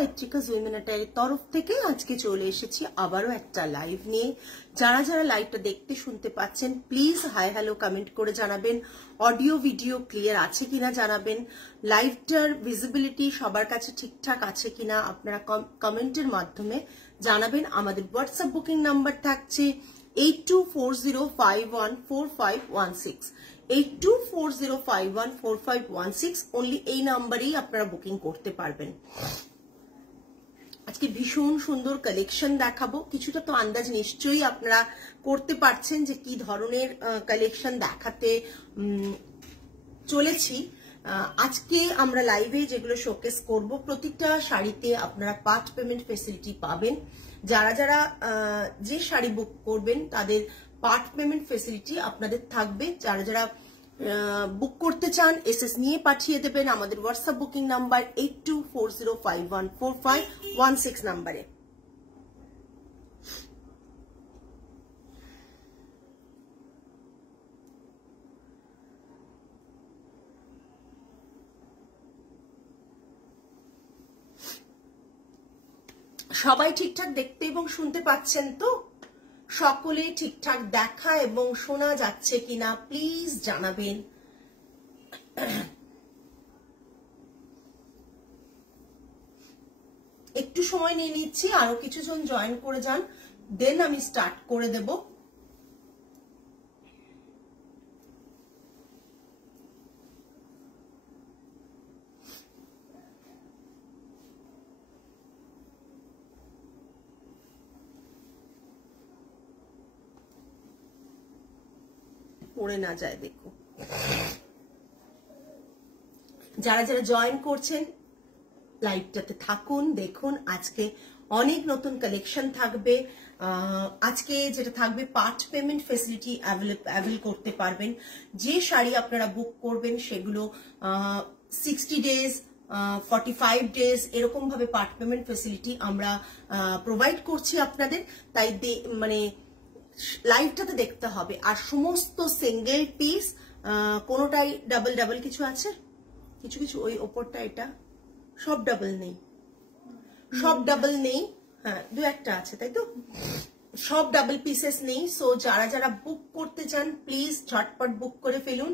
আইত্রিকাস women অ্যাটায়ারের তরফ থেকে আজকে চলে এসেছি আবারও একটা লাইভ নিয়ে। যারা যারা লাইভটা দেখতে শুনতে পাচ্ছেন প্লিজ হাই হ্যালো কমেন্ট করে জানাবেন। অডিও ভিডিও ক্লিয়ার আছে কিনা জানাবেন। লাইভটার ভিজিবিলিটি সবার কাছে ঠিকঠাক আছে কিনা আপনারা কমেন্টের মাধ্যমে জানাবেন। আমাদের হোয়াটসঅ্যাপ বুকিং নাম্বার থাকছে 8240514516 8240514516 অনলি এই নাম্বারেই আপনারা বুকিং করতে পারবেন। আজকে ভীষণ সুন্দর কালেকশন দেখাবো। কিছুটা তো আন্দাজ নিশ্চয়ই আপনারা করতে পারছেন যে কি ধরনের কালেকশন দেখাতে চলেছি। আজকে আমরা লাইভে যেগুলো শোকেস করব প্রত্যেকটা শাড়িতে আপনারা পার্ট পেমেন্ট ফেসিলিটি পাবেন। যারা যারা যে শাড়ি বুক করবেন তাদের পার্ট পেমেন্ট ফেসিলিটি আপনাদের থাকবে। যারা যারা বুক করতে চান এসএস নিয়ে পাঠিয়ে দেবেন আমাদের হোয়াটসঅ্যাপ বুকিং নাম্বার 8240514516 নাম্বারে। সবাই ঠিকঠাক দেখতে এবং শুনতে পাচ্ছেন তো? সকলে ঠিকঠাক দেখা এবং শোনা যাচ্ছে কিনা প্লিজ জানাবেন। একটু সময় নিয়ে নিচ্ছি, আরো কিছুজন জয়েন করে যান, দেন আমি স্টার্ট করে দেব। পড়ে না যায় দেখো। যারা যারা জয়েন করছেন লাইভটাতে থাকুন, দেখুন। আজকে অনেক নতুন কালেকশন থাকবে। আজকে যেটা থাকবে পার্ট পেমেন্ট ফেসিলিটি অ্যাভেল করতে পারবেন। যে শাড়ি আপনারা বুক করবেন সেগুলো 60 ডেজ 45 ডেজ এরকম ভাবে পার্ট পেমেন্ট ফেসিলিটি আমরা প্রোভাইড করছি আপনাদের। তাই মানে লাইভটাতে দেখতে হবে। আর সমস্ত সিঙ্গেল পিস, কোনোটাই ডাবল ডাবল কিছু আছে, কিছু কিছু ওই ওপরটা এটা সব ডাবল নেই, সব ডাবল নেই, হ্যাঁ দু একটা আছে, তাই তো সব ডাবল পিসেস নেই। সো যারা যারা বুক করতে চান প্লিজ ঝটপট বুক করে ফেলুন।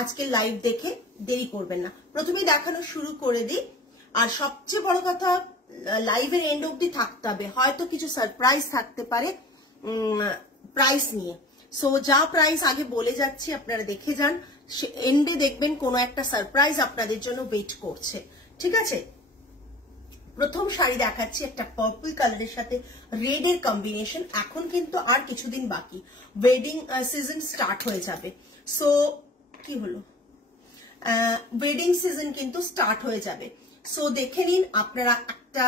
আজকে লাইভ দেখে দেরি করবেন না। প্রথমেই দেখানো শুরু করে দিই। আর সবচেয়ে বড় কথা, লাইভের এন্ড অবধি থাকতে হবে, হয়তো কিছু সারপ্রাইজ থাকতে পারে প্রাইস নিয়ে। সো যা প্রাইস আগে বলে যাচ্ছি আপনারা দেখে যান, এন্ডে দেখবেন কোনো একটা সারপ্রাইজ আপনাদের জন্য ওয়েট করছে, ঠিক আছে? প্রথম শাড়ি দেখাচ্ছি একটা পার্পল কালারের সাথে রেড এর কম্বিনেশন। এখন কিন্তু আর কিছুদিন বাকি, ওয়েডিং সিজন স্টার্ট হয়ে যাবে। সো কি হলো, ওয়েডিং সিজন কিন্তু স্টার্ট হয়ে যাবে। সো দেখে নিন আপনারা একটা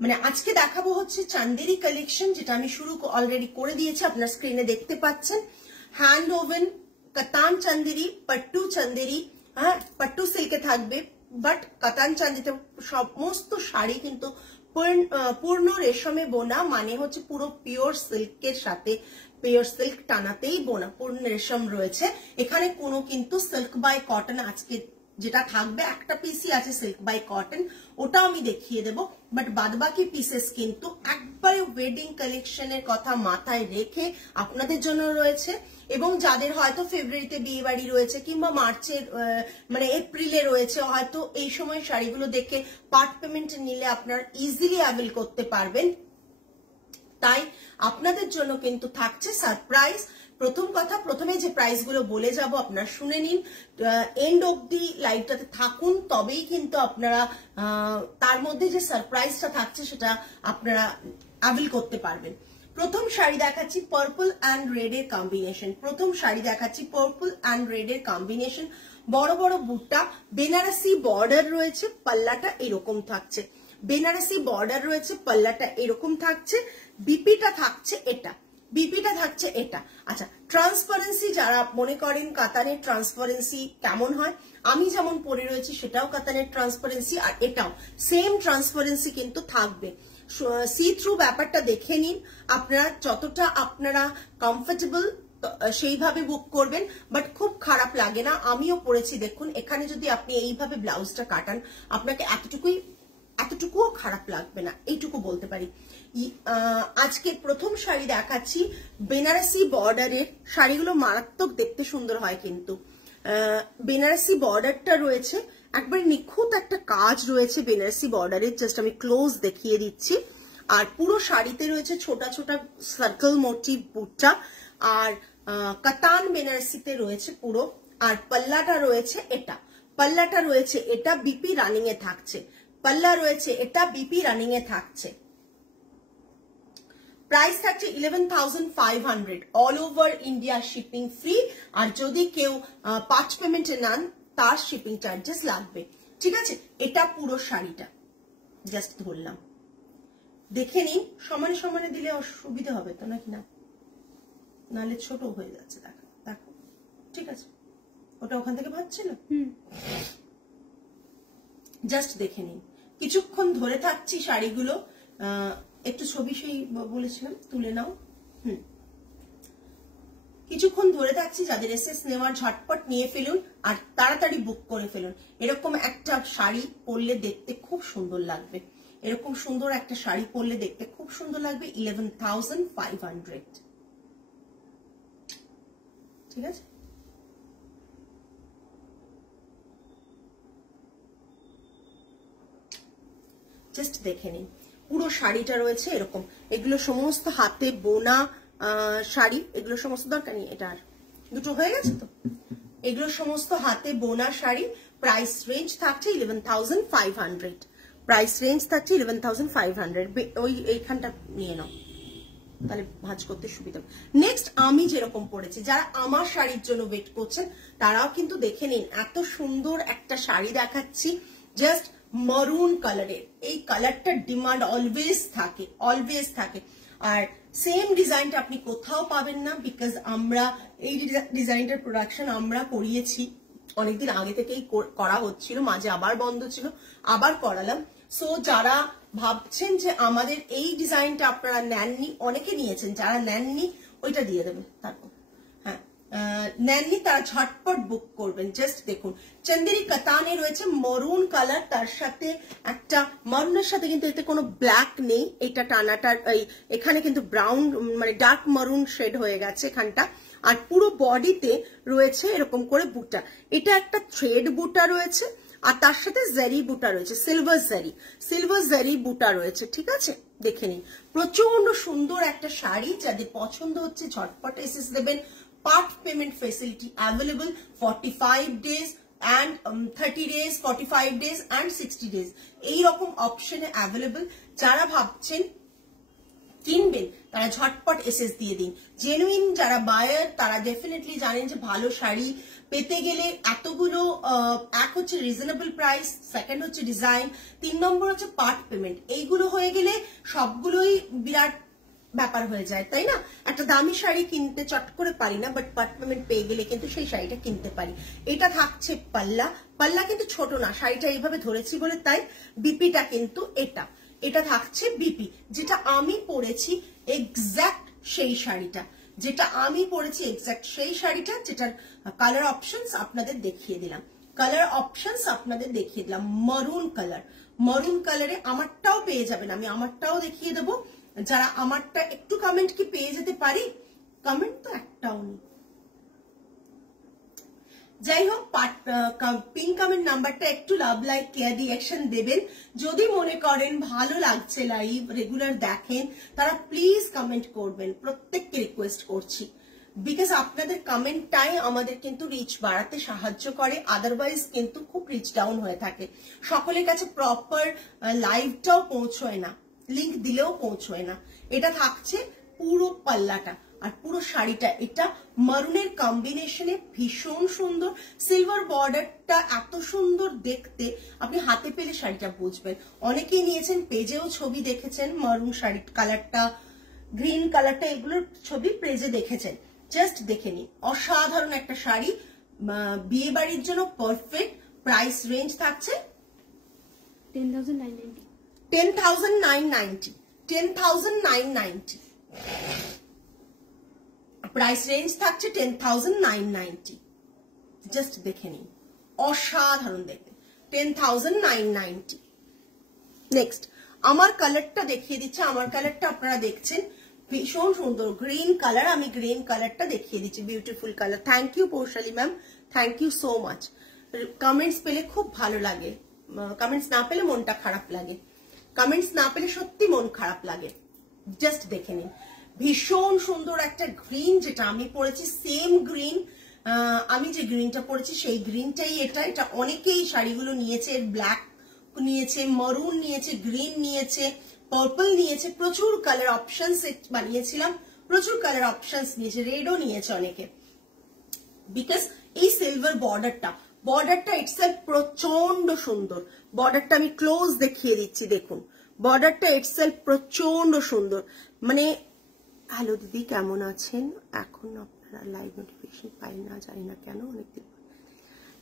মানে আজকে দেখাবো হচ্ছে চান্দেরি কালেকশন, যেটা আমি শুরু অলরেডি করে দিয়েছি, আপনার স্ক্রিনে দেখতে পাচ্ছেন। হ্যান্ড ওভেন কাতান চান্দেরি, পট্টু চান্দেরি, হ্যাঁ পট্টু সিল্কে থাকবে, বাট কাতান চান্দিতে সমস্ত শাড়ি কিন্তু পূর্ণ রেশমে বোনা, মানে হচ্ছে পুরো পিওর সিল্কের সাথে পিওর সিল্ক টানাতেই বোনা, পূর্ণ রেশম রয়েছে এখানে। কোনো কিন্তু সিল্ক বাই কটন আজকে যেটা থাকবে, একটা পিসই আছে সিল্ক বাই কটন, ওটা আমি দেখিয়ে দেব। বাট বাদবাকি পিসেস কিন্তু একবারে ওয়েডিং কালেকশনের কথা মাথায় রেখে আপনাদের জন্য রয়েছে। এবং যাদের হয়তো ফেব্রুয়ারিতে বিয়ে বাড়ি রয়েছে কিংবা মার্চের মানে এপ্রিলে রয়েছে, হয়তো এই সময় শাড়িগুলো দেখে পার্ট পেমেন্ট নিলে আপনারা ইজিলি অ্যাভেল করতে পারবেন। তাই আপনাদের জন্য কিন্তু থাকছে সারপ্রাইজ। প্রথম কথা, প্রথমে যে প্রাইস গুলো বলে যাব আপনারা শুনে নিন, এন্ড অবধি লাইভটাতে থাকুন, তবেই কিন্তু আপনারা তার মধ্যে যে সারপ্রাইজটা থাকছে সেটা আপনারা অ্যাভেল করতে পারবেন। প্রথম শাড়ি দেখাচ্ছি পার্পল অ্যান্ড রেড এর কম্বিনেশন। প্রথম শাড়ি দেখাচ্ছি পার্পল অ্যান্ড রেড এর কম্বিনেশন। বড় বড় বুট্টা, বেনারসি বর্ডার রয়েছে, পাল্লাটা এরকম থাকছে, বেনারসি বর্ডার রয়েছে, পাল্লাটা এরকম থাকছে, বিপিটা থাকছে এটা, বিপিটা থাকছে এটা। আচ্ছা, ট্রান্সপারেন্সি যারা মনে করেন কাতানের ট্রান্সপারেন্সি কেমন হয়, আমি যেমন পরে রয়েছি সেটাও কাতানের ট্রান্সপারেন্সি, আর এটাও সেম ট্রান্সপারেন্সি কিন্তু থাকবে। সি থ্রু ব্যাপারটা দেখে নিন আপনারা, যতটা আপনারা কমফোর্টেবল সেইভাবে বুক করবেন, বাট খুব খারাপ লাগে না। আমিও পরেছি, দেখুন এখানে যদি আপনি এইভাবে ব্লাউজটা কাটান আপনাকে এতটুকুই খারাপ লাগবে না, এইটুকু বলতে পারি। আজকে প্রথম শাড়ি দেখাচ্ছি বেনারসি বর্ডারের। শাড়িগুলো মারাত্মক দেখতে সুন্দর হয়, কিন্তু বেনারসি বর্ডারটা রয়েছে একবার নিখুঁত একটা কাজ রয়েছে বেনারসি বর্ডারের। জাস্ট আমি ক্লোজ দেখিয়ে দিচ্ছি। আর পুরো শাড়িতে রয়েছে ছোটা ছোটা সার্কেল মোটিভ বুটটা, আর কাতান বেনারসিতে রয়েছে পুরো। আর পাল্লাটা রয়েছে এটা, পাল্লাটা রয়েছে এটা বিপি রানিং এ থাকছে, পাল্লা রয়েছে এটা বিপি রানিং এ থাকছে। প্রাইস থাকছে 11,500, all over India shipping free. আর যদি কেউ 5 পেমেন্টে নেন তার শিপিং চার্জেস লাগবে, ঠিক আছে। এটা পুরো শাড়িটা জাস্ট ধরলাম, দেখে নিন। সমানে সমানে দিলে অসুবিধা হবে তো নাকি না, নাহলে ছোট হয়ে যাচ্ছে। দেখো দেখো, ঠিক আছে, ওটা ওখান থেকে ভাবছিল। জাস্ট দেখে নিন। কিছুক্ষণ ধরে থাকছি শাড়িগুলো, একটু ছবি সেই বলেছিলাম তুলে নাও। কিছুক্ষণ ধরে থাকছি, যাদের এসএস নেওয়ার ঝটপট নিয়ে ফেলুন আর তাড়াতাড়ি বুক করে ফেলুন। এরকম একটা শাড়ি পরলে দেখতে খুব সুন্দর লাগবে, এরকম সুন্দর একটা শাড়ি পরলে দেখতে খুব সুন্দর লাগবে। 11,500, ঠিক আছে। জাস্ট দেখে নিন, পুরো শাড়িটা রয়েছে এরকম। এগুলো সমস্ত হাতে বোনা শাড়ি, এগুলো সমস্ত দরকার নেই, এটা আর দুটো হয়ে গেছে তো। এগুলো সমস্ত হাতে বোনা শাড়ি। প্রাইস রেঞ্জ থাকছে 11,500, প্রাইস রেঞ্জ থাকছে 11,500। ওই এইখানটা নিয়ে নাও, তাহলে ভাঁজ করতে সুবিধা। নেক্সট আমি যেরকম পরেছি, যারা আমার শাড়ির জন্য ওয়েট করছেন তারাও কিন্তু দেখে নিন। এত সুন্দর একটা শাড়ি দেখাচ্ছি, জাস্ট মারুন কালারের। এই কালারটার ডিমান্ড অলওয়েজ থাকে, অলওয়েজ থাকে। আর সেম ডিজাইনটা আপনি কোথাও পাবেন না, বিকজ আমরা এই ডিজাইনটার প্রোডাকশন আমরা করিয়েছি অনেকদিন আগে থেকেই করা হচ্ছিল, মাঝে আবার বন্ধ ছিল, আবার করালাম। সো যারা ভাবছেন যে আমাদের এই ডিজাইনটা আপনারা নেননি, অনেকে নিয়েছেন, যারা নেননি ওইটা দিয়ে দেবেন। তারপর হ্যাঁ, নেননি তারা ঝটপট বুক করবেন। জাস্ট দেখুন, চন্দেরি কাতানে রয়েছে মরুন কালার, তার সাথে একটা মরুনের সাথে কিন্তু এতে কোনো ব্ল্যাক নেই। এটা টানাটার এখানে কিন্তু ব্রাউন মানে ডার্ক মরুন শেড হয়ে গেছে এখানটা। আর পুরো বডিতে রয়েছে এরকম করে বুটা, এটা একটা থ্রেড বুটা রয়েছে, আর তার সাথে জারি বুটা রয়েছে, সিলভার জারি বুটা রয়েছে, ঠিক আছে। দেখে নিন, প্রচন্ড সুন্দর একটা শাড়ি। যাদের পছন্দ হচ্ছে ঝটপট এসএস দেবেন। Part payment facility available 45 days and 30 days, 45 days and 60 days, এইরকম অপশনে অ্যাভেলেবল। যারা ভাবছেন কিনবেন তারা ঝটপট এসএস দিয়ে দিন। জেনুইন যারা বায়ার তারা ডেফিনেটলি জানেন যে ভালো শাড়ি পেতে গেলে এতগুলো, এক হচ্ছে রিজনেবল প্রাইস, সেকেন্ড হচ্ছে ডিজাইন, 3 নম্বর হচ্ছে পার্ট পেমেন্ট। এইগুলো হয়ে গেলে সবগুলোই বিরাট ব্যাপার হয়ে যায়, তাই না। একটা দামি শাড়ি কিনতে চট করে পারি না, বাট পার্ট পেমেন্ট পেয়ে গেলে কিন্তু সেই শাড়িটা কিনতে পারি। এটা থাকছে পাল্লা, পাল্লা কিন্তু ছোট না, শাড়িটা এইভাবে ধরেছি বলে তাই। বিপিটা কিন্তু এটা থাকছে বিপি, যেটা আমি পরেছি এক্সাক্ট সেই শাড়িটা, যেটা আমি পরেছি এক্সাক্ট সেই শাড়িটা, যেটার কালার অপশনস আপনাদের দেখিয়ে দিলাম। মারুন কালার, মারুন কালারে আমারটাও পেয়ে যাবেন, আমি আমারটাও দেখিয়ে দেবো। যারা আমারটা একটু কমেন্ট কি পেয়ে যেতে পারি, কমেন্ট তো একটাও নেই। যাই হোক, পিন কমেন্ট নাম্বারটা একটু লাভ লাইক কেয়ার রিঅ্যাকশন দেবেন। যদি মনে করেন ভালো লাগছে, লাইভ রেগুলার দেখেন, তারা প্লিজ কমেন্ট করবেন, প্রত্যেককে রিকোয়েস্ট করছি। বিকজ আপনাদের কমেন্টটাই আমাদের কিন্তু রিচ বাড়াতে সাহায্য করে, আদারওয়াইজ কিন্তু খুব রিচ ডাউন হয়ে থাকে। সকলের কাছে প্রপার লাইভটাও পৌঁছয় না, লিংক দিলেও পৌঁছয় না। এটা থাকছে পুরো পাল্লাটা আর পুরো শাড়িটা, এটা মারুনের কম্বিনেশনে ভীষণ সুন্দর। সিলভার বর্ডারটা এত সুন্দর দেখতে, আপনি হাতে পেলে শাড়িটা বুঝবেন। অনেকেই নিয়েছেন, পেজেও ছবি দেখেছেন, মারুন শাড়ির কালারটা, গ্রিন কালারটা, এগুলোর ছবি পেজে দেখেছেন। জাস্ট দেখে নিন, অসাধারণ একটা শাড়ি, বিয়ে বাড়ির জন্য পারফেক্ট। প্রাইস রেঞ্জ থাকছে 10,990, প্রাইস রেঞ্জ থাকছে 10,990। জাস্ট দেখে নিন, অসাধারণ দেখতে, 10,990। নেক্সট আমার কালারটা দেখিয়ে দিচ্ছে, আমার কালারটা আপনারা দেখছেন ভীষণ সুন্দর গ্রিন কালার, আমি গ্রিন কালারটা দেখিয়ে দিচ্ছি, beautiful colour. Thank you Poushali ma'am, thank you so much. Comments পেলে খুব ভালো লাগে, কমেন্টস না পেলে মনটা খারাপ লাগে, কমেন্টস না পেলে সত্যি মন খারাপ লাগে। জাস্ট দেখে নিন, ভীষণ সুন্দর একটা গ্রিন, যেটা আমি পরেছি সেম গ্রিন, আমি যে গ্রিনটা পরেছি সেই গ্রিনটাই এটা। এটা অনেকেই শাড়িগুলো নিয়েছে, ব্ল্যাক নিয়েছে, মারুন নিয়েছে, গ্রিন নিয়েছে, পার্পল নিয়েছে, প্রচুর কালার অপশন বানিয়েছিলাম, প্রচুর কালার অপশন নিয়েছে, রেডও নিয়েছে অনেকে। বিকজ এই সিলভার বর্ডারটা ইটসেলফ প্রচন্ড সুন্দর। বর্ডারটা আমি ক্লোজ দেখিয়ে দিচ্ছি, দেখুন বর্ডারটা ইটসেলফ প্রচন্ড সুন্দর। মানে হ্যালো দিদি কেমন আছেন? এখন আপনারা লাইভ নোটিফিকেশন পাই না, জানি না কেন, অনেকদিন।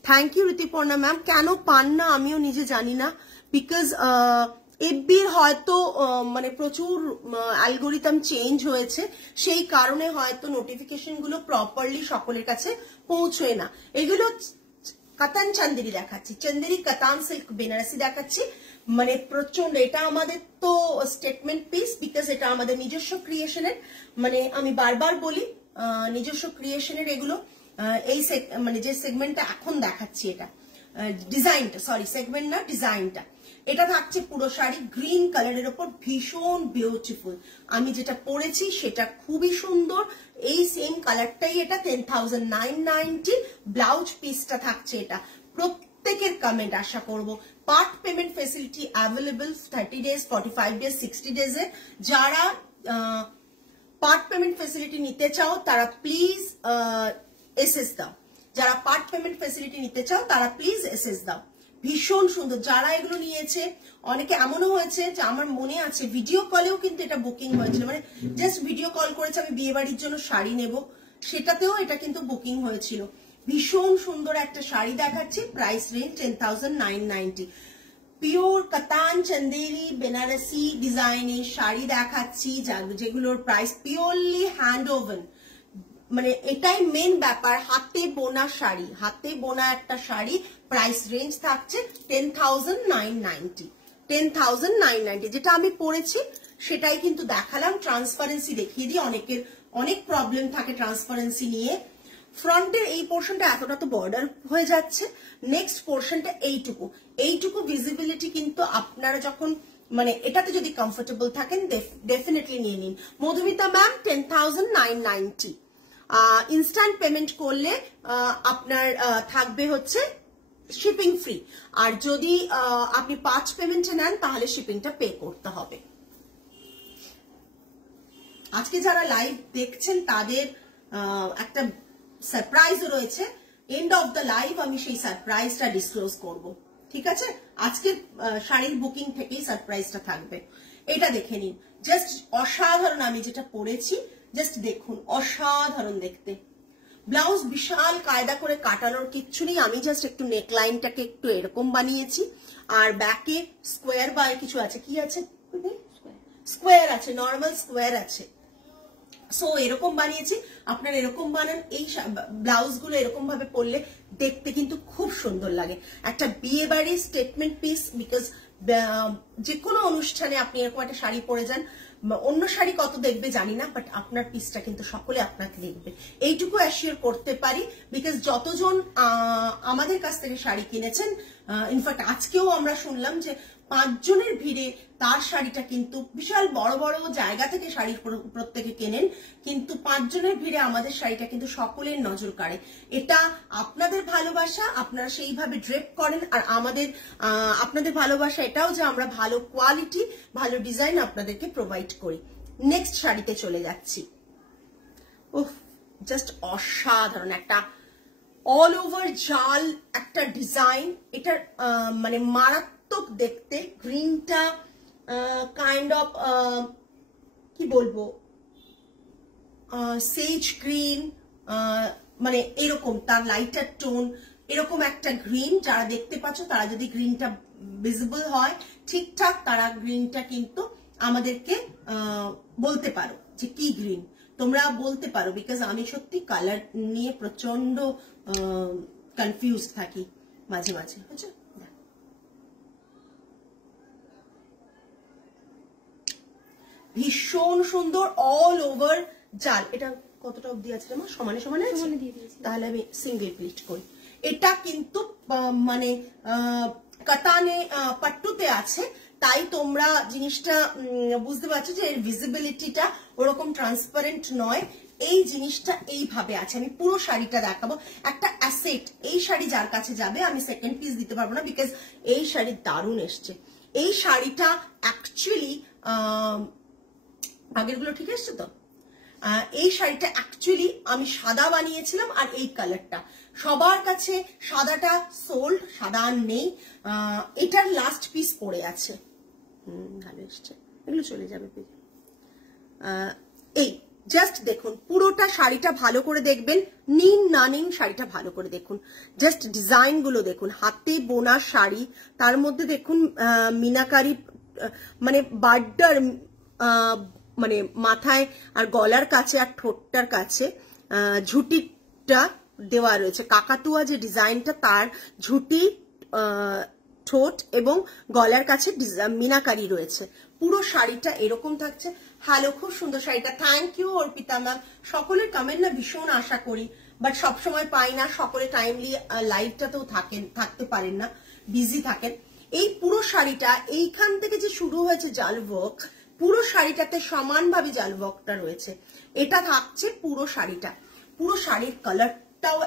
Thank you Rituparna ma'am. কেন পান না আমিও নিজে জানি না, বিকজ এফবির হয়তো মানে প্রচুর অ্যালগোরিদম চেঞ্জ হয়েছে, সেই কারণে হয়তো নোটিফিকেশন গুলো প্রপারলি সকলের কাছে পৌঁছয় না। এগুলো কাতান চান্দেরি দেখাচ্ছি, চান্দেরি কাতান সিল্ক বেনারসি দেখাচ্ছি, মানে প্রচন্ড। এটা আমাদের তো স্টেটমেন্ট পিস, বিকজ এটা আমাদের নিজস্ব ক্রিয়েশনের, মানে আমি বারবার বলি নিজস্ব ক্রিয়েশনের এগুলো। এই মানে যে সেগমেন্টটা এখন দেখাচ্ছি, এটা ডিজাইনটা, সরি সেগমেন্ট না, ডিজাইনটা এটা থাকছে পুরো শাড়ি গ্রিন কালারের ওপর, ভীষণ বিউটিফুল। আমি যেটা পরেছি সেটা খুবই সুন্দর, এই সেম কালারটাই এটা 10,990। ব্লাউজ পিসটা থাকছে এটা। প্রত্যেকের কমেন্ট আশা করব। Part payment facility available 30 days, 45 days, 60 ডেজে। যারা পার্ট পেমেন্ট ফেসিলিটি নিতে চাও তারা প্লিজ এসএস দাও, যারা পার্ট পেমেন্ট ফেসিলিটি নিতে চাও তারা প্লিজ এসএস দাও। ভীষণ সুন্দর। যারা এগুলো নিয়েছে, অনেকে এমনও হয়েছে যে আমার মনে আছে ভিডিও কলেও কিন্তু এটা বুকিং হয়েছিল, মানে জাস্ট ভিডিও কল করেছে আমি বিয়ে বাড়ির জন্য শাড়ি নেব, সেটাতেও এটা কিন্তু বুকিং হয়েছিল। ভীষণ সুন্দর একটা শাড়ি দেখাচ্ছি, প্রাইস রেঞ্জ 10,990। পিওর কাতান চন্দেরি বেনারসি ডিজাইনের শাড়ি দেখাচ্ছি, যেগুলোর প্রাইস পিওরলি হ্যান্ড ওভেন, মানে এটাই মেন ব্যাপার, হাতে বোনা শাড়ি, হাতে বোনা একটা শাড়ি। প্রাইস রেঞ্জ থাকছে 10,990। 10,990 যেটা আমি পরেছি সেটাই কিন্তু দেখালাম। ট্রান্সপারেন্সি দেখিয়ে দিই, অনেকের অনেক প্রবলেম থাকে ট্রান্সপারেন্সি নিয়ে। ফ্রন্টের এই পোর্শনটা এতটা তো বর্ডার হয়ে যাচ্ছে, নেক্সট পোর্শনটা এইটুকু ভিজিবিলিটি কিন্তু আপনারা যখন মানে এটাতে যদি কমফোর্টেবল থাকেন ডেফিনেটলি নিয়ে নিন। মধুমিতা ম্যাম 10,990। ইনস্ট্যান্ট পেমেন্ট করলে আপনার থাকবে হচ্ছে শিপিং ফ্রি, আর যদি আপনি 5 পেমেন্টে নেন তাহলে শিপিংটা পে করতে হবে। আজকে যারা লাইভ দেখছেন তাদের একটা সারপ্রাইজও রয়েছে, এন্ড অফ দ্য লাইভ আমি সেই সারপ্রাইজটা ডিসক্লোজ করব, ঠিক আছে? আজকের শাড়ির বুকিং থেকেই সারপ্রাইজটা থাকবে। এটা দেখে নিন, জাস্ট অসাধারণ। আমি যেটা পরেছি জাস্ট দেখুন, অসাধারণ দেখতে। ব্লাউজ বিশাল কায়দা করে কাটানোর কিচ্ছু নেই, আমি জাস্ট একটু নেকলাইনটাকে একটু এরকম বানিয়েছি, আর ব্যাকে স্কোয়ার বা কিছু আছে, কি আছে, স্কোয়ার আছে, নর্মাল স্কোয়ার আছে। সো এরকম বানিয়েছি, আপনারা এরকম বানান। এই ব্লাউজ গুলো এরকম ভাবে পরলে দেখতে কিন্তু খুব সুন্দর লাগে, একটা বিয়ে বাড়ির স্টেটমেন্ট পিস। বিকজ যে কোনো অনুষ্ঠানে আপনি এরকম একটা শাড়ি পরে যান, অন্য শাড়ি কত দেখবে জানি না, বাট আপনার পিসটা কিন্তু সকলে আপনাকে দেখবে, এইটুকু অ্যাসিওর করতে পারি। বিকজ যতজন আমাদের কাছ থেকে শাড়ি কিনেছেন, ইনফ্যাক্ট আজকেও আমরা শুনলাম যে 5 জনের ভিড়ে তার শাড়িটা কিন্তু বিশাল বড় বড় জায়গা থেকে শাড়ি প্রত্যেকে কেনেন, কিন্তু 5 জনের ভিড়ে আমাদের শাড়িটা কিন্তু সকলের নজর কাড়ে। এটা আপনাদের ভালোবাসা, আপনারা সেইভাবে ড্রেপ করেন, আর আপনাদের ভালোবাসা এটাও যে আমরা ভালো কোয়ালিটি ভালো ডিজাইন আপনাদেরকে প্রোভাইড করি। নেক্সট শাড়িতে চলে যাচ্ছি। উফ, জাস্ট অসাধারণ একটা অল ওভার জাল একটা ডিজাইন। এটা মানে মারাত্মক দেখতে। গ্রিনটা কাইন্ড অফ কি বলবো, সেজ গ্রিন, মানে এরকম তার লাইটার টোন, এরকম একটা গ্রিন। যারা দেখতে পাচ্ছ তারা যদি গ্রিনটা ভিজিবল হয় ঠিকঠাক, তারা গ্রিনটা কিন্তু আমাদেরকে বলতে পারো যে কি গ্রিন, তোমরা বলতে পারো। বিকজ আমি সত্যি কালার নিয়ে প্রচন্ড কনফিউজ থাকি মাঝে মাঝে, বুঝছো? ভীষণ সুন্দর, অল ওভার জাল। এটা কতটা অবধি আছে আমার? সমানে সমানে আছে, তাহলে আমি সিঙ্গেল প্লিট করি। এটা কিন্তু মানে কাতানে পাট্টুতে আছে, তাই তোমরা জিনিসটা বুঝতে পারছো যে এর ভিজিবিলিটিটা ওরকম ট্রান্সপারেন্ট নয়। এই জিনিসটা এইভাবে আছে। আমি পুরো শাড়িটা দেখাবো, একটা অ্যাসেট। এই শাড়ি যার কাছে যাবে, আমি সেকেন্ড পিস দিতে পারবো না বিকজ এই শাড়ি দারুণ এসছে। এই শাড়িটা অ্যাকচুয়ালি আগেরগুলো ঠিক এসছে তো? এই শাড়িটা অ্যাকচুয়ালি আমি সাদা বানিয়েছিলাম, আর এই কালারটা সবার কাছে সাদাটা সোল্ড, সাদা আর নেই। এটার লাস্ট পিস পড়ে আছে। ভালো এসছে, এগুলো চলে যাবে। এই জাস্ট দেখুন পুরোটা শাড়িটা ভালো করে দেখবেন, নিন না নিন শাড়িটা ভালো করে দেখুন, জাস্ট ডিজাইন গুলো দেখুন। হাতে বোনা শাড়ি, তার মধ্যে দেখুন মিনাকারি, মানে বার্ডার, মানে মাথায় আর গলার কাছে আর ঠোঁটটার কাছে ঝুটিটা দেওয়া রয়েছে। কাকাতুয়া যে ডিজাইনটা, তার ঝুটি, ঠোঁট এবং গলার কাছে মিনাকারি রয়েছে। পুরো শাড়িটা এরকম থাকছে। হ্যালো, খুব সুন্দর শাড়িটা। Thank you Arpita ma'am. সকলের কমেন্ট না ভীষণ আশা করি, বাট সবসময় পাই না। সকলে টাইমলি লাইভটাতেও থাকতে পারেন না, বিজি থাকেন। এই পুরো শাড়িটা এইখান থেকে যে শুরু হয়েছে জাল ওয়ার্ক, পুরো শাড়িটাতে সমানভাবে জাল ওয়ার্কটা রয়েছে। এটা থাকছে পুরো শাড়িটা। পুরো শাড়ির কালারটাও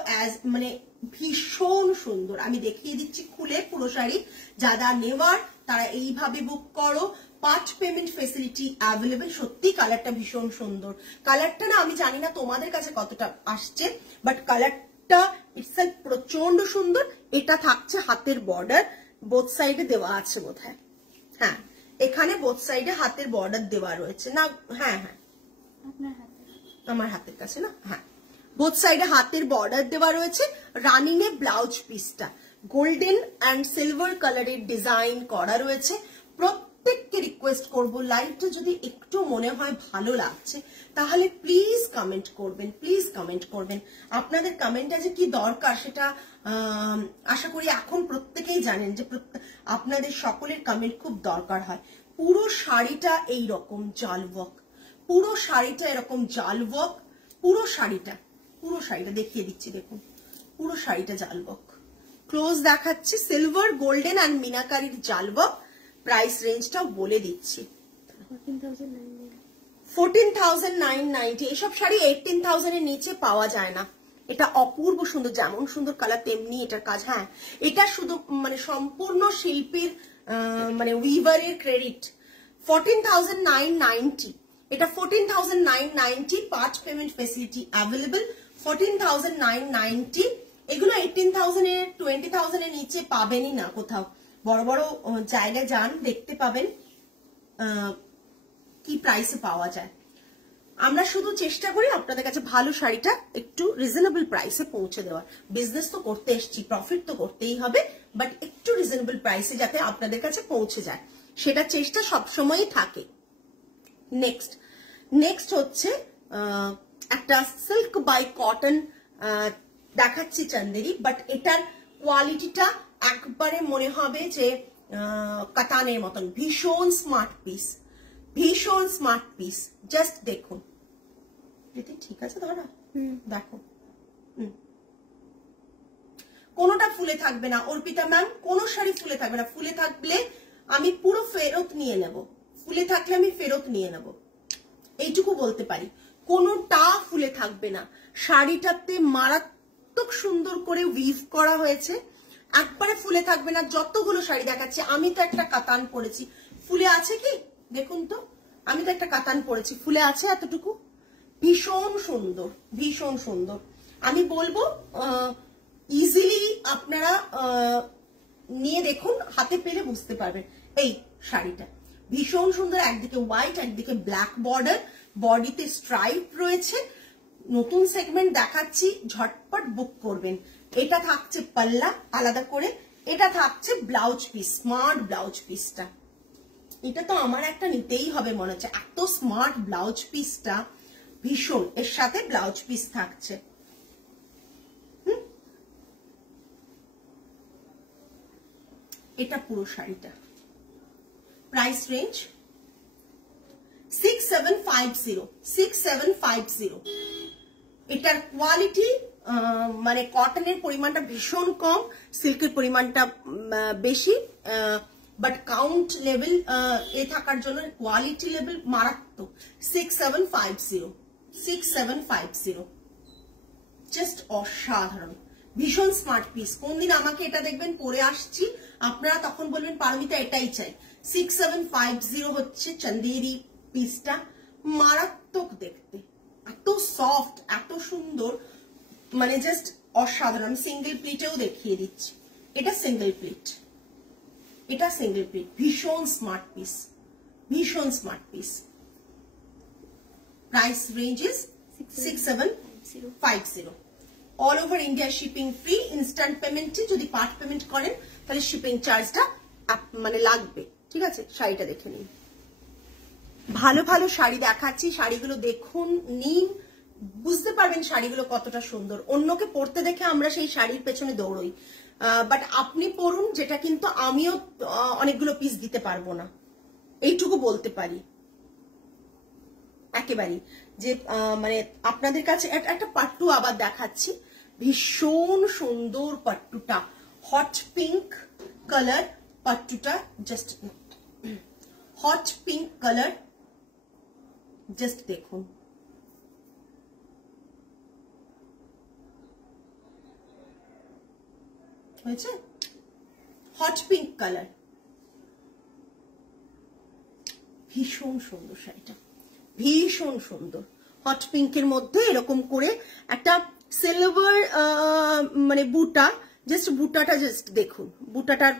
মানে ভীষণ সুন্দর। আমি দেখিয়ে দিচ্ছি খুলে পুরো শাড়ি। যারা নেওয়ার তারা এইভাবে বুক করো। Part payment facility available. সত্যি কালারটা ভীষণ সুন্দর। কালারটা না আমি জানি না তোমাদের কাছে কতটা আসছে, বাট কালারটা ইটসেলফ প্রচন্ড সুন্দর। এটা থাকছে হাতের বর্ডার, বোথ সাইডে দেওয়া আছে বোধহয়। হ্যাঁ, এখানে বোথ সাইডে হাতের বর্ডার দেওয়া রয়েছে না? হ্যাঁ হ্যাঁ, আমার হাতের কাছে না? হ্যাঁ, বোথ সাইডে হাতের বর্ডার দেওয়া রয়েছে। রানিং এ ব্লাউজ পিসটা গোল্ডেন অ্যান্ড সিলভার কালারের ডিজাইন করা রয়েছে। প্রত্যেককে রিকোয়েস্ট করবো, লাইভটা যদি একটু মনে হয় ভালো লাগছে তাহলে প্লিজ কমেন্ট করবেন, প্লিজ কমেন্ট করবেন। আপনাদের কমেন্টটা যে কি দরকার সেটা আশা করি এখন প্রত্যেকেই জানেন যে আপনাদের সকলের কমেন্ট খুব দরকার হয়। পুরো শাড়িটা এইরকম জাল ওয়ার্ক, পুরো শাড়িটা এরকম জাল ওয়ার্ক। পুরো শাড়িটা দেখিয়ে দিচ্ছি, দেখুন পুরো শাড়িটা জাল ওয়ার্ক। ক্লোজ দেখাচ্ছি, সিলভার, গোল্ডেন অ্যান্ড মিনাকারির জাল ওয়ার্ক। প্রাইস রেঞ্জটাও বলে দিচ্ছি, 14,990। এসব শাড়ি 18,000 এর নিচে পাওয়া যায় না। এটা অপূর্ব সুন্দর, যেমন সুন্দর কালার তেমনি এটার কাজ। হ্যাঁ, এটা শুধু মানে সম্পূর্ণ শিল্পীর মানে উইভারের ক্রেডিট। 14,990, এটা 14,990। Part payment facility available. 14,990। এগুলো 18,000 এর 20,000 এর নিচে পাবেনই না কোথাও। বড় বড় জায়গায় যান, দেখতে পাবেন কি প্রাইসে পাওয়া যায়। আমরা শুধু চেষ্টা করি আপনাদের কাছে ভালো শাড়িটা একটু রিজনেবল প্রাইসে পৌঁছে দেওয়ার। বিজনেস তো করতে এসছি, প্রফিট তো করতেই হবে, বাট একটু রিজনেবল প্রাইসে যাতে আপনাদের কাছে পৌঁছে যায় সেটা চেষ্টা সবসময়ই থাকে। নেক্সট হচ্ছে একটা সিল্ক বাই কটন দেখাচ্ছি চান্দেরি, বাট এটার কোয়ালিটিটা একবারে মনে হবে যে কাতানের মতন। ভীষণ স্মার্ট পিস, ভীষণ স্মার্ট পিস। জাস্ট দেখুন, ঠিক আছে দাদা, দেখো কোনোটা ফুলে থাকবে না অর্পিতা ম্যাম, কোনো শাড়ি ফুলে থাকবে না। ফুলে থাকলে আমি পুরো ফেরত নিয়ে নেব, ফুলে থাকলে আমি ফেরত নিয়ে নেব, এইটুকু বলতে পারি। কোনোটা ফুলে থাকবে না। শাড়িটাতে মারাত্মক সুন্দর করে উইভ করা হয়েছে, একবারে ফুলে থাকবে না। যতগুলো শাড়ি দেখাচ্ছি, আমি তো একটা কাতান পরেছি, ফুলে আছে কি দেখুন তো। আমি তো একটা কাতান পরেছি, ফুলে আছে এতটুকু। ভীষণ সুন্দর, ভীষণ সুন্দর। আমি বলবো ইজিলি আপনারা নিয়ে দেখুন, হাতে পেলে বুঝতে পারবেন। এই শাড়িটা ভীষণ সুন্দর, একদিকে হোয়াইট একদিকে ব্ল্যাক বর্ডার, বডিতে স্ট্রাইপ রয়েছে। নতুন সেগমেন্ট দেখাচ্ছি, ঝটপট বুক করবেন। এটা থাকছে পাল্লা আলাদা করে, এটা থাকছে ব্লাউজ পিস, স্মার্ট ব্লাউজ পিসটা। এটা তো আমার একটা নিতেই হবে মনে হচ্ছে, এত স্মার্ট ব্লাউজ পিসটা ভীষণ। এর সাথে ব্লাউজ পিস থাকছে। এটা পুরো শাড়িটা। প্রাইস রেঞ্জ 6750 6750 এটার কোয়ালিটি মানে কটনের পরিমাণটা ভীষণ কম, সিল্কের পরিমাণটা বেশি, বাট কাউন্ট লেভেল এ থাকার জন্য কোয়ালিটি লেভেল মারাত্মক। 6750 6750 জাস্ট অসাধারণ, ভীষণ স্মার্ট পিস। কোনদিন আমাকে এটা দেখবেন পরে আসছি, আপনারা তখন বলবেন পারমিতা এটাই চাই। 6750 হচ্ছে চন্দেরি পিসটা, মারাত্মক দেখতে, এত সফট, এত সুন্দর, মানে জাস্ট অসাধারণ। সিঙ্গেল প্লিটেও দেখিয়ে দিচ্ছি, এটা সিঙ্গেল প্লিট, এটা সিঙ্গেল প্লিট, ভীষণ স্মার্ট পিস, ভীষণ smart piece. Price range is 6750। All over India shipping free. Instant পেমেন্টে যদি পার্ট পেমেন্ট করেন তাহলে শিপিং চার্জটা মানে লাগবে, ঠিক আছে। শাড়িটা দেখে নিন, ভালো ভালো শাড়ি দেখাচ্ছি, শাড়িগুলো দেখুন, নিন, বুঝতে পারবেন শাড়িগুলো কতটা সুন্দর। অন্যকে পরতে দেখে আমরা সেই শাড়ির পেছনে দৌড়ই, বাট আপনি পরুন, যেটা কিন্তু আমিও অনেকগুলো পিস দিতে পারবো না, এইটুকু বলতে পারি একেবারেই। যে মানে আপনাদের কাছে একটা পাট্টু আবার দেখাচ্ছি, ভীষণ সুন্দর পাট্টুটা, হট পিঙ্ক কালার পাট্টুটা, just hot pink colour, just দেখুন, হয়েছে, হট পিঙ্ক কালার, ভীষণ সুন্দর শাড়িটা, ভীষণ সুন্দর। হট পিঙ্কের মধ্যে এরকম করে একটা সিলভার মানে বুটা, জাস্ট বুটাটা জাস্ট দেখুন, বুটাটার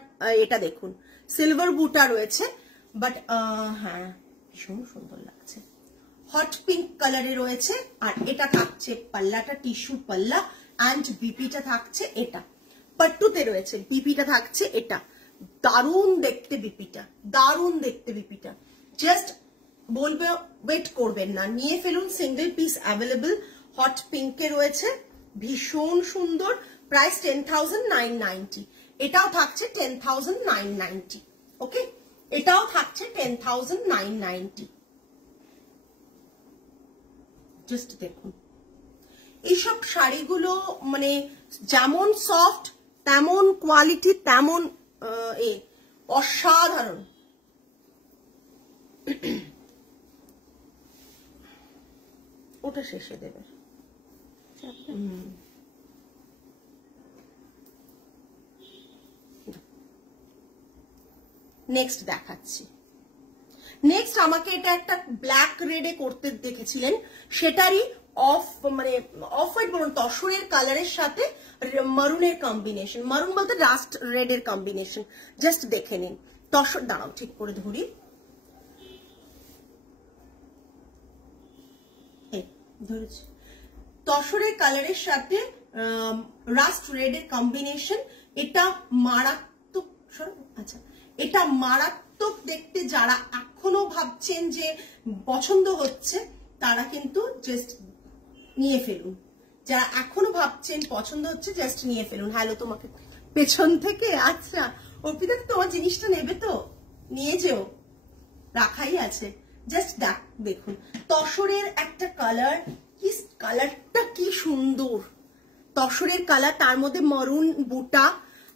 এটা দেখুন, সিলভার বুটা রয়েছে, বাট হ্যাঁ ভীষণ সুন্দর লাগছে। হট পিঙ্ক কালারে রয়েছে, আর এটা থাকছে পাল্লাটা টিস্যু পাল্লা, অ্যান্ড বিপিটা থাকছে এটা, পাট্টুতে রয়েছে, বিপিটা থাকছে এটা, দারুণ দেখতে বিপিটা, দারুণ দেখতে বিপিটা, জাস্ট বলবে ওয়েট করবেন না, নিয়ে ফেলুন। সিঙ্গেল পিস অ্যাভেলেবল, হট পিঙ্কে রয়েছে, ভীষণ সুন্দর। প্রাইস 10,990, এটাও থাকছে 10,990, ওকে, এটাও থাকছে 10,990। জাস্ট দেখুন এইসব শাড়িগুলো, মানে যেমন সফট তেমন কোয়ালিটি তেমন অসাধারণ। ওটা শেষে দেবে। নেক্সট দেখাচ্ছি, নেক্সট আমাকে এটা একটা ব্ল্যাক রেডে করতে দেখেছিলেন, সেটারই অফ মানে অফ হোয়াইট বলুন, তসরের কালারের সাথে মারুনের কম্বিনেশন, মারুন বলতে রাস্ট রেডের কম্বিনেশন, জাস্ট দেখে নিন। তসর, দাঁড়াও ঠিক করে ধরি, ধরেছি, তসরের কালারের সাথে রাস্ট রেডের কম্বিনেশন, এটা মারাত্মক, আচ্ছা এটা মারাত্মক দেখতে। যারা এখনো ভাবছেন যে পছন্দ হচ্ছে তারা কিন্তু জাস্ট নিয়ে ফেলুন, যারা এখনো ভাবছেন পছন্দ হচ্ছে জাস্ট নিয়ে ফেলুন। হ্যালো তোমাকে পেছন থেকে, আচ্ছা অর্পিতা তোমার জিনিসটা নেবে তো নিয়ে যেও, রাখাই আছে, জাস্ট দেখুন তসরের একটা কালার, কি কালারটা কি সুন্দর, তসরের কালার, তার মধ্যে মারুন বুটা,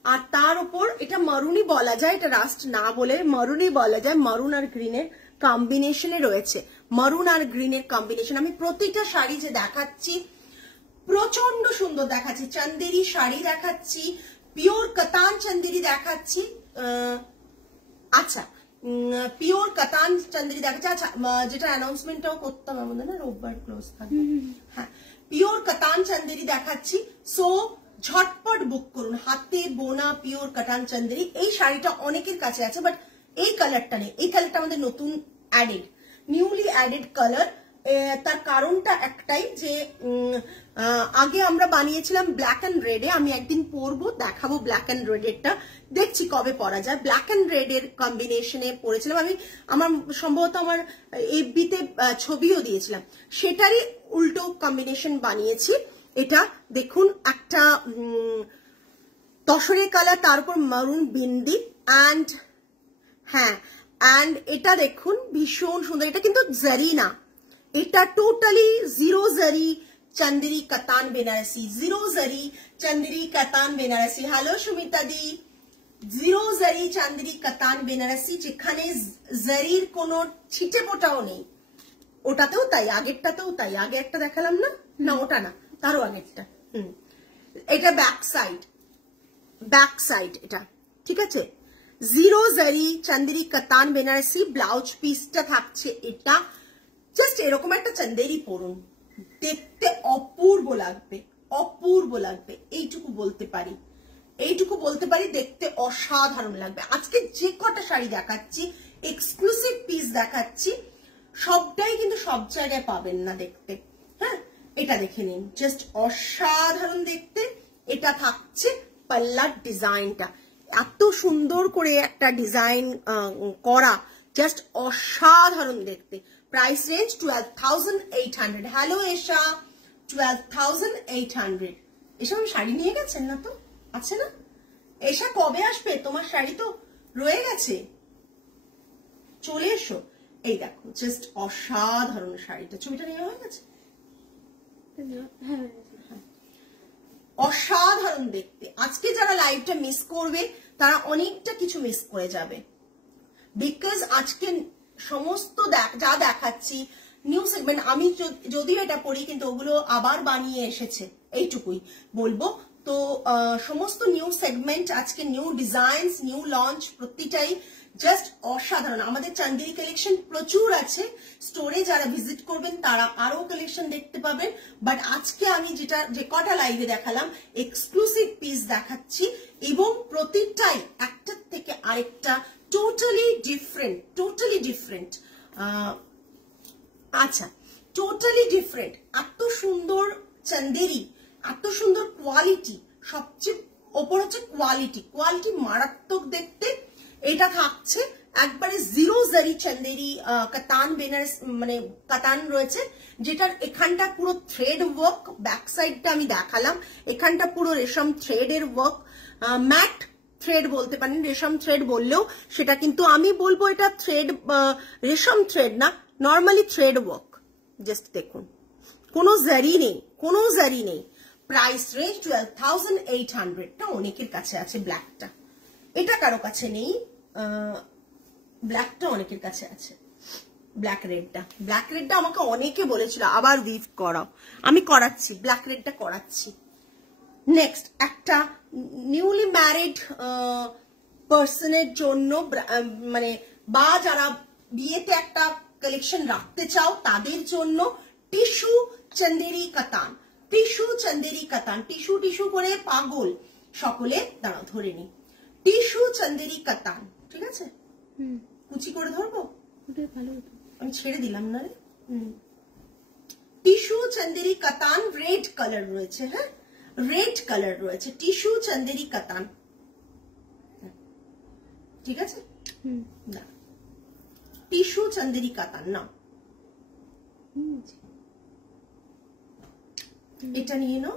আর তার উপর এটা মারুনই বলা যায়, এটা রাস্ট না বলে মারুনই বলা যায়, মারুন আর গ্রিনের কম্বিনেশনে রয়েছে, মারুন আর গ্রিনের কম্বিনেশন। আমি প্রতিটা শাড়ি যে দেখাচ্ছি প্রচন্ড সুন্দর দেখাচ্ছি, চন্দেরি শাড়ি দেখাচ্ছি, পিওর কাতান চন্দেরি দেখাচ্ছি, আচ্ছা পিওর কাতান চন্দেরি দেখাচ্ছি। আচ্ছা যেটা অ্যানাউন্সমেন্টটাও করতাম আমাদের, না রোববার ক্লোজ থাকবে, হ্যাঁ পিওর কাতান চন্দেরি দেখাচ্ছি। সো ঝটপট বুক করুন, হাতে বোনা পিওর কাতান চন্দেরি। এই শাড়িটা অনেকের কাছে আছে, বাট এই কালারটা নেই, এই কালারটা আমাদের নতুন অ্যাডেড, নিউলি অ্যাডেড কালার। তার কারণটা একটাই যে আগে আমরা বানিয়েছিলাম ব্ল্যাক অ্যান্ড রেডে, আমি একদিন পরবো, দেখাবো ব্ল্যাক অ্যান্ড রেডেরটা, দেখছি কবে পরা যায়। ব্ল্যাক অ্যান্ড রেডের কম্বিনেশনে পরেছিলাম আমি, আমার সম্ভবত আমার এফবিতে ছবিও দিয়েছিলাম, সেটারই উল্টো কম্বিনেশন বানিয়েছি। এটা দেখুন একটা তসরের কালার, তার উপর মারুন বিন্দি, অ্যান্ড হ্যাঁ অ্যান্ড এটা দেখুন ভীষণ সুন্দর, এটা কিন্তু জারি না, এটা টোটালি জিরো জারি চন্দেরি কাতান বেনারসি, জিরো জারি চন্দেরি কাতান বেনারসি। হ্যালো সুমিতা দি, জিরো জারি চান্দেরি কাতান বেনারসি, যেখানে জারির কোনো ছিটে পোটাও নেই। ওটাতেও তাই, আগেরটাতেও তাই, আগে একটা দেখালাম না, না ওটা না, তারও আগেরটা। এটা ব্যাক সাইড এটা, ঠিক আছে। জিরো জারি চান্দেরি কাতান বেনারসি, ব্লাউজ পিসটা থাকছে এটা। জাস্ট এরকম একটা চান্দেরি পরুন, দেখতে অপূর্ব লাগবে, অপূর্ব লাগবে, এইটুকু বলতে পারি, দেখতে অসাধারণ লাগবে। আজকে যে কটা শাড়ি দেখাচ্ছি, এক্সক্লুসিভ পিস দেখাচ্ছি, সবটাই কিন্তু সব জায়গায় পাবেন না দেখতে। হ্যাঁ, এটা দেখে নিন, জাস্ট অসাধারণ দেখতে। এটা থাকছে পাল্লার ডিজাইনটা, এত সুন্দর করে একটা ডিজাইন করা, জাস্ট অসাধারণ দেখতে। Price range 12,800। হ্যালো এশা, 12,800। এসব শাড়ি নিয়ে গেছেন না তো, আছে না? এশা কবে আসবে? তোমার শাড়ি তো রয়ে গেছে, চলে এসো। এই দেখো, জাস্ট অসাধারণ শাড়িটা, ছবিটা নেওয়া হয়ে গেছে, অসাধারণ দেখতে। আজকে যারা লাইভটা মিস করবে তারা অনেকটা কিছু মিস করে যাবে, বিকজ আজকে সমস্ত যা দেখাচ্ছি নিউ সেগমেন্ট। আমি যদিও এটা পড়ি, কিন্তু ওগুলো আবার বানিয়ে এসেছে, এইটুকুই বলবো। তো সমস্ত নিউ সেগমেন্ট আজকে, নিউ ডিজাইনস, নিউ লঞ্চ, প্রতিটাই জাস্ট অসাধারণ। আমাদের চান্দেরি কালেকশন প্রচুর আছে স্টোরে, যারা ভিজিট করবেন তারা আরো কালেকশন দেখতে পাবেন। বাট আজকে আমি যে কটা লাইভে দেখালাম, এক্সক্লুসিভ পিস দেখাচ্ছি, এবং প্রতিটাই একটার থেকে আরেকটা টোটালি ডিফারেন্ট। আচ্ছা, টোটালি ডিফারেন্ট। এত সুন্দর চান্দেরি, এত সুন্দর কোয়ালিটি, সবচেয়ে ওপর হচ্ছে কোয়ালিটি মারাত্মক দেখতে। এটা থাকছে একবারে জিরো জারি চান্দেরি কাতান বেনারস, মানে কাতান রয়েছে, যেটার এখানটা পুরো থ্রেড ওয়ার্ক, ব্যাক সাইডটা আমি দেখালাম, এখানটা পুরো রেশম থ্রেডের ওয়ার্ক, ম্যাট থ্রেড বলতে পারেন, রেশম থ্রেড বললেও সেটা কিন্তু আমি বলবো এটা থ্রেড, রেশম থ্রেড না, নর্মালি থ্রেড ওয়ার্ক। জাস্ট দেখুন, কোনো জারি নেই। Price range 12,800। টা অনেকের কাছে আছে ব্ল্যাকটা, এটা কারো কাছে নেই, ব্ল্যাকটা অনেকের কাছে আছে। ব্ল্যাক রেডটা আমাকে অনেকে বলেছিল আবার উইভ করাও, আমি করাচ্ছি, ব্ল্যাক রেডটা করাচ্ছি। নেক্সট একটা নিউলি ম্যারিড পার্সনের জন্য, মানে বা যারা বিয়েতে একটা কালেকশন রাখতে চাও তাদের জন্য টিস্যু চান্দেরি কাতান, টিস্যু করে পাগল সকলে। দাঁড়াও ধরে নি, টিস্যু চান্দেরি কাতান, ঠিক আছে? কুচি করে ধরবো, আমি ছেড়ে দিলাম না রে। টিস্যু চান্দেরি কাতান, রেড কালার রয়েছে, হ্যাঁ রেড কালার রয়েছে, টিস্যু চান্দেরি কাতান, ঠিক আছে? না, টিস্যু চান্দেরি কাতান না, এটা নিয়ে নাও।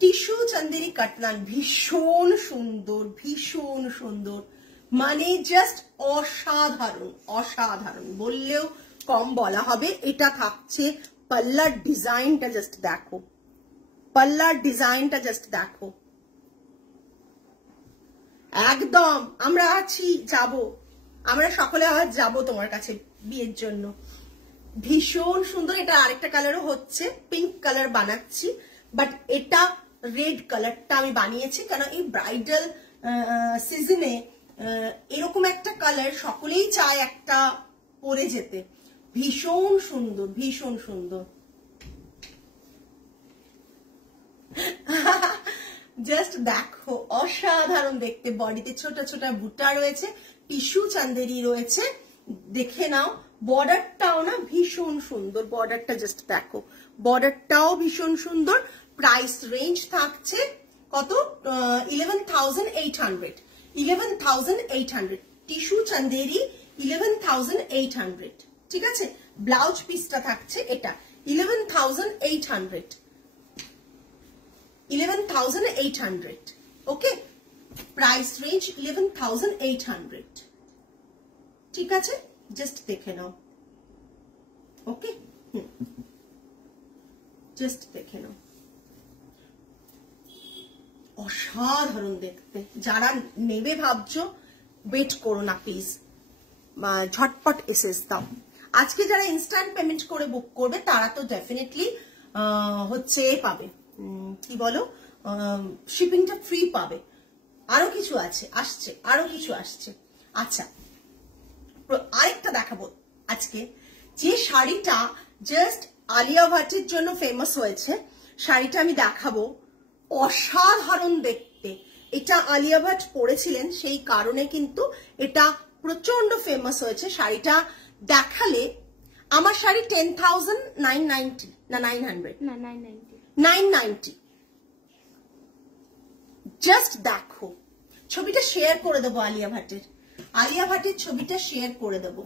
টিস্যু চান্দেরি কাতান ভীষণ সুন্দর, মানে জাস্ট অসাধারণ বললেও কম বলা হবে। এটা থাকছে পাল্লার ডিজাইনটা, জাস্ট দেখো, একদম আমরা আছি, আমরা সকলে আজ যাবো তোমার কাছে বিয়ের জন্য। ভীষণ সুন্দর। এটা আরেকটা কালারও হচ্ছে, পিঙ্ক কালার বানাচ্ছি, বাট এটা রেড কালারটা আমি বানিয়েছি কেন এই ব্রাইডাল সিজনে এরকম একটা কালার সকলেই চায় একটা পরে যেতে। ভীষণ সুন্দর। জাস্ট দেখো, অসাধারণ দেখতে। বডিতে ছোট ছোট বুটা রয়েছে, টিস্যু চান্দেরি রয়েছে, দেখে নাও। বর্ডারটাও না ভীষণ সুন্দর, বর্ডারটা জাস্ট দেখো, বর্ডারটাও ভীষণ সুন্দর। প্রাইস রেঞ্জ থাকছে কত? 11,800। টিস্যু চান্দেরি 11,800, ঠিক আছে? ব্লাউজ পিসটা থাকছে এটা 11,800। ওকে, প্রাইস রেঞ্জ 11,800। ঠিক আছে, জাস্ট দেখে নাও। ওকে, জাস্ট দেখে নাও, অসাধারণ দেখতে। যারা নেবে ভাবছো ওয়েট করো না প্লিজ, ঝটপট এসএস দাও। আজকে যারা ইনস্ট্যান্ট পেমেন্ট করে বুক করবে তারা তো ডেফিনেটলি হচ্ছে পাবে, কি বলো, শিপিংটা ফ্রি পাবে। আরো কিছু আছে, আসছে, আরো কিছু আসছে। আচ্ছা, আরেকটা দেখাবো আজকে, যে শাড়িটা জাস্ট আলিয়া ভাটের জন্য ফেমাস হয়েছে, শাড়িটা আমি দেখাবো। অসাধারণ দেখতে, এটা আলিয়া ভাট পরেছিলেন, সেই কারণে কিন্তু এটা প্রচন্ড ফেমাস হয়েছে। শাড়িটা দেখালে, আমার শাড়ি 10,990 না 900 না 990। জাস্ট দেখো, ছবিটা শেয়ার করে দেবো, আলিয়া ভাটের ছবিটা শেয়ার করে দেবো।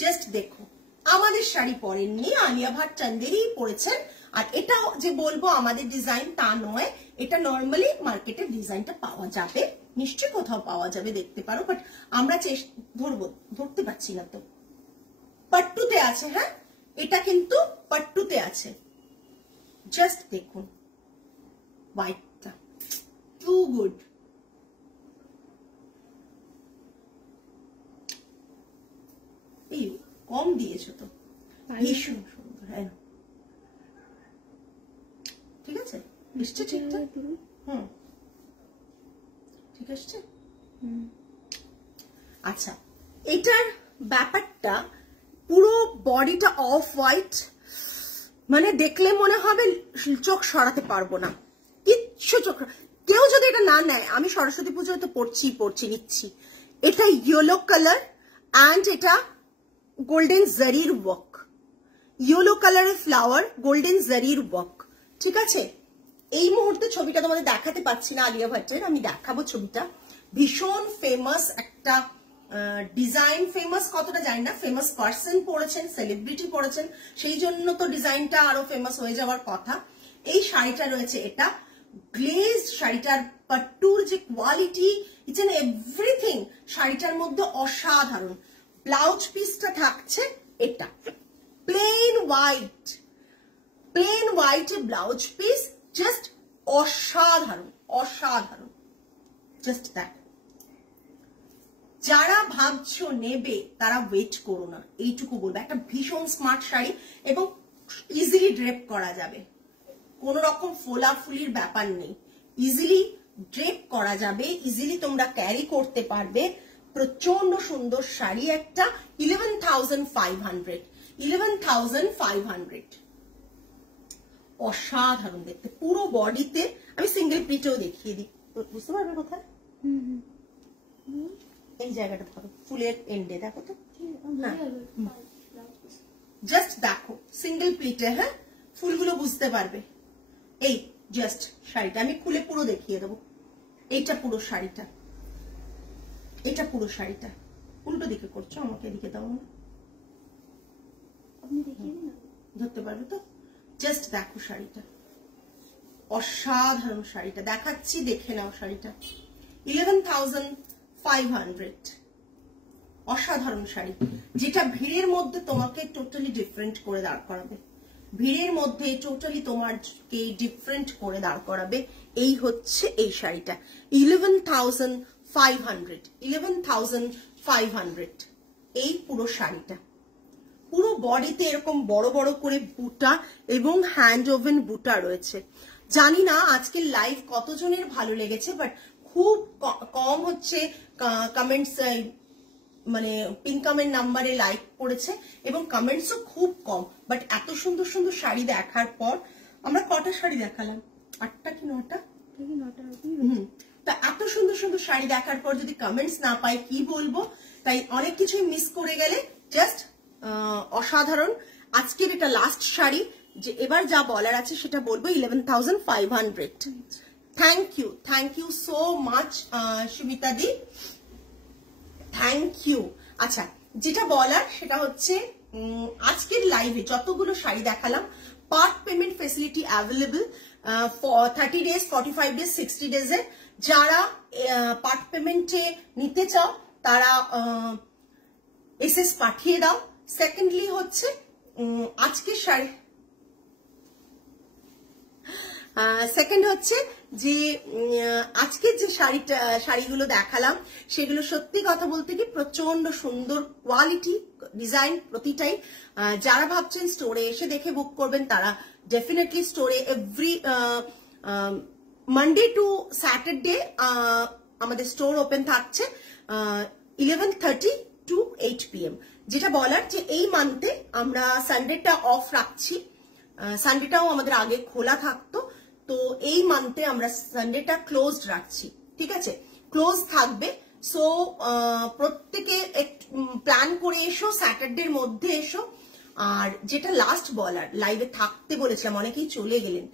জাস্ট দেখো, আমাদের শাড়ি পরেননি, আলিয়া ভাট চন্দেরি পরেছেন। আর এটাও যে বলবো আমাদের ডিজাইন তা নয়, এটা নর্মালি মার্কেটের ডিজাইনটা পাওয়া যাবে, নিশ্চয়ই কোথাও পাওয়া যাবে, দেখতে পারো, বাট আমরা ধরতে পারছি না। তো পাট্টুতে আছে, হ্যাঁ এটা কিন্তু পাট্টুতে আছে। জাস্ট দেখুন হোয়াইটটা, টু গুড। এই কম দিয়েছো তো, ভীষণ সুন্দর। হ্যাঁ ঠিক আছে, এসছে ঠিকঠাক। ঠিক আসছে। আচ্ছা, এটার ব্যাপারটা পুরো বডিটা অফ হোয়াইট, মানে দেখলে মনে হবে চোখ সরাতে পারবো না, কিচ্ছু চোখ। কেউ যদি এটা না নেয়, আমি সরস্বতী পুজোয় তো পড়ছি নিচ্ছি। এটা ইয়েলো কালার অ্যান্ড এটা গোল্ডেন জারির ওয়ার্ক, ইয়েলো কালারের ফ্লাওয়ার, গোল্ডেন জারির ওয়ার্ক। ঠিক আছে, এই মুহূর্তে ছবিটা তোমাদের দেখাতে পাচ্ছি না আলিয়া ভাটের, আমি দেখাবো ছবিটা। ভীষণ ফেমাস একটা ডিজাইন, ফেমাস কতটা জানি না, ফেমাস পার্সন পড়েছেন, সেলিব্রিটি পড়েছেন, সেই জন্য তো ডিজাইনটা আরো ফেমাস হয়ে যাওয়ার কথা। এই শাড়িটা রয়েছে, এটা গ্লেজড, শাড়িটার পাট্টুর যে কোয়ালিটি, ইটস এন এভরিথিং শাড়িটার মধ্যে অসাধারণ। ব্লাউজ পিসটা থাকছে এটা plane white blouse piece, just অসাধারণ। জাস্ট দেখো, যারা ভাবছো নেবে তারা ওয়েট করো না, এইটুকু বলবো। একটা ভীষণ স্মার্ট শাড়ি এবং ইজিলি ড্রেপ করা যাবে, কোন রকম ফোলাফুলির ব্যাপার নেই, ইজিলি ড্রেপ করা যাবে, ইজিলি তোমরা ক্যারি করতে পারবে। প্রচন্ড সুন্দর শাড়ি একটা, 11,500 অসাধারণ দেখতে। পুরো বডিতে আমি সিঙ্গেল প্রিটেও দেখিয়ে দিই, বুঝতে পারবে কোথায়, এই জায়গাটা ধরো, ফুলের এন্ডে দেখো তো, জাস্ট দেখো সিঙ্গেল প্লিটে, হ্যাঁ ফুলগুলো বুঝতে পারবে। এই জাস্ট শাড়িটা আমি খুলে পুরো দেখিয়ে দেবো। এইটা পুরো শাড়িটা, এটা পুরো শাড়িটা। উল্টো দিকে করছো, আমাকে এদিকে দাও না, আপনি দেখিয়ে দিন, ধরতে পারবে তো। জাস্ট দেখো শাড়িটা, অসাধারণ শাড়িটা দেখাচ্ছি, দেখে নাও শাড়িটা। 11,500 অসাধারণ শাড়ি, যেটা ভিড়ের মধ্যে তোমাকে টোটালি ডিফারেন্ট করে দাঁড় করাবে, ভিড়ের মধ্যে টোটালি তোমাকে ডিফারেন্ট করে দাঁড় করাবে। এই হচ্ছে এই শাড়িটা, 11,500 এই পুরো শাড়িটা। পুরো বডিতে এরকম বড় বড় করে বুটা এবং হ্যান্ড ওভেন বুটা রয়েছে। জানি না আজকের লাইভ কতজনের ভালো লেগেছে, বাট খুব কম হচ্ছে কমেন্টস, মানে পিন কমেন্ট নাম্বারে লাইক করেছে এবং কমেন্টসও খুব কম। বাট এত সুন্দর সুন্দর শাড়ি দেখার পর, আমরা কটা শাড়ি দেখালাম, 8টা কি 9টা, তা এত সুন্দর সুন্দর শাড়ি দেখার পর যদি কমেন্টস না পাই কি বলবো, তাই অনেক কিছুই মিস করে গেলে। জাস্ট অসাধারণ। আজকের এটা লাস্ট শাড়ি, যে এবার যা বলার আছে সেটা বলবো। 11,500 thank you so much Sumita di, thank you. আচ্ছা, যেটা বলার সেটা হচ্ছে, আজকের লাইভে যতগুলো শাড়ি দেখালাম, part payment facility available for 30 days, 45 days, 60 days এর। যারা পার্ট পেমেন্টে নিতে চাও তারা এসএস পাঠিয়ে দাও। সেকেন্ডলি হচ্ছে আজকে সেকেন্ড হচ্ছে যে আজকে যে শাড়িগুলো দেখালাম সেগুলো সত্যি কথা বলতে কি প্রচন্ড সুন্দর কোয়ালিটি, ডিজাইন প্রতিটাই। যারা ভাবছেন স্টোরে এসে দেখে বুক করবেন তারা ডেফিনেটলি স্টোরে এভরি মানডে টু স্যাটারডে আমাদের স্টোর ওপেন থাকছে 11:30 to 8 PM। যেটা বলার যে এই মান্থে আমরা সানডেটা অফ রাখছি, সানডেটাও আমাদের আগে খোলা থাকতো, তো এই মান্থে আমরা সানডেটা ক্লোজড রাখছি, ঠিক আছে, ক্লোজ থাকবে। সো প্রত্যেকে প্ল্যান করে এসো, স্যাটারডের মধ্যে এসো। আর যেটা লাস্ট বলার, লাইভে থাকতে বলেছিলাম, অনেকেই চলে গেলেন,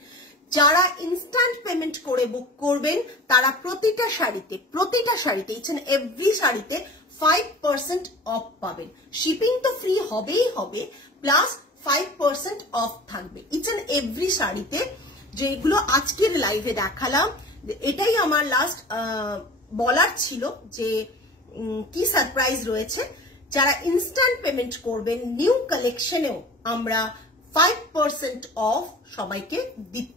যারা ইনস্ট্যান্ট পেমেন্ট করে বুক করবেন তারা প্রতিটা শাড়িতে ইচ এন্ড এভরি শাড়িতে 5% অফ পাবেন। শিপিং তো ফ্রি হবেই হবে, প্লাস 5% অফ থাকবে ইচ এন্ড এভরি শাড়িতে। যেগুলো আজকের লাইভে দেখালাম, এটাই আমার লাস্ট বলার ছিল যে কি সারপ্রাইজ রয়েছে। যারা ইনস্ট্যান্ট পেমেন্ট করবেন নিউ কালেকশনেও আমরা 5% অফ সবাইকে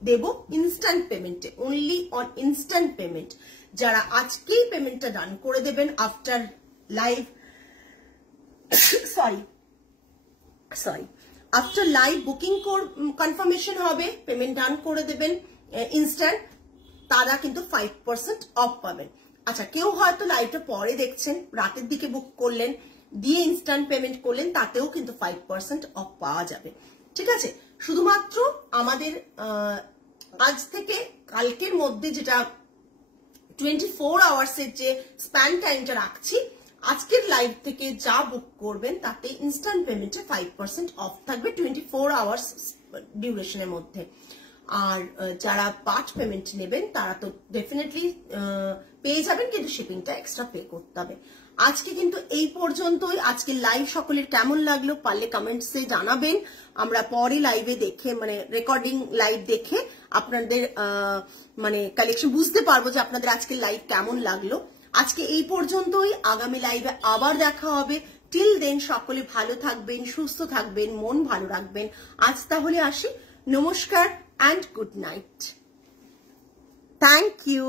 দেব ইনস্ট্যান্ট পেমেন্টে, অনলি অন ইনস্ট্যান্ট পেমেন্ট। যারা আজকেই পেমেন্টটা ডান করে দেবেন after live, after live booking confirmation হবে, পেমেন্ট ডান করে দেবেন ইনস্ট্যান্ট, তারা কিন্তু 5% অফ পাবেন। আচ্ছা, কেউ হয়তো লাইভটা পরে দেখছেন, রাতের দিকে বুক করলেন, দিয়ে ইনস্ট্যান্ট পেমেন্ট করলেন, তাতেও কিন্তু 5% অফ পাওয়া যাবে, ঠিক আছে। শুধুমাত্র আমাদের আজ থেকে কালকের মধ্যে যেটা 24 আওয়ার্সের যে স্প্যান টাইমটা রাখছি, আজকের লাইভ থেকে যা বুক করবেন তাতে ইনস্ট্যান্ট পেমেন্টে 5% অফ থাকবে 24 আওয়ার্স ডিউরেশনের মধ্যে। আর যারা পার্ট পেমেন্ট নেবেন তারা তো ডেফিনেটলি পেয়ে যাবেন, কিন্তু শিপিংটা এক্সট্রা পে করতে হবে। আজকে কিন্তু এই পর্যন্তই। আজকে লাইভ সকলের কেমন লাগলো পারলে কমেন্টসে জানাবেন। আমরা পরে লাইভে দেখে, মানে রেকর্ডিং লাইভ দেখে আপনাদের মানে কালেকশন বুঝতে পারবো যে আপনাদের আজকে লাইভ কেমন লাগলো। আজকে এই পর্যন্তই, আগামী লাইভে আবার দেখা হবে। টিল দেন সকলে ভালো থাকবেন, সুস্থ থাকবেন, মন ভালো রাখবেন। আজ তাহলে আসি, নমস্কার and good night. Thank you.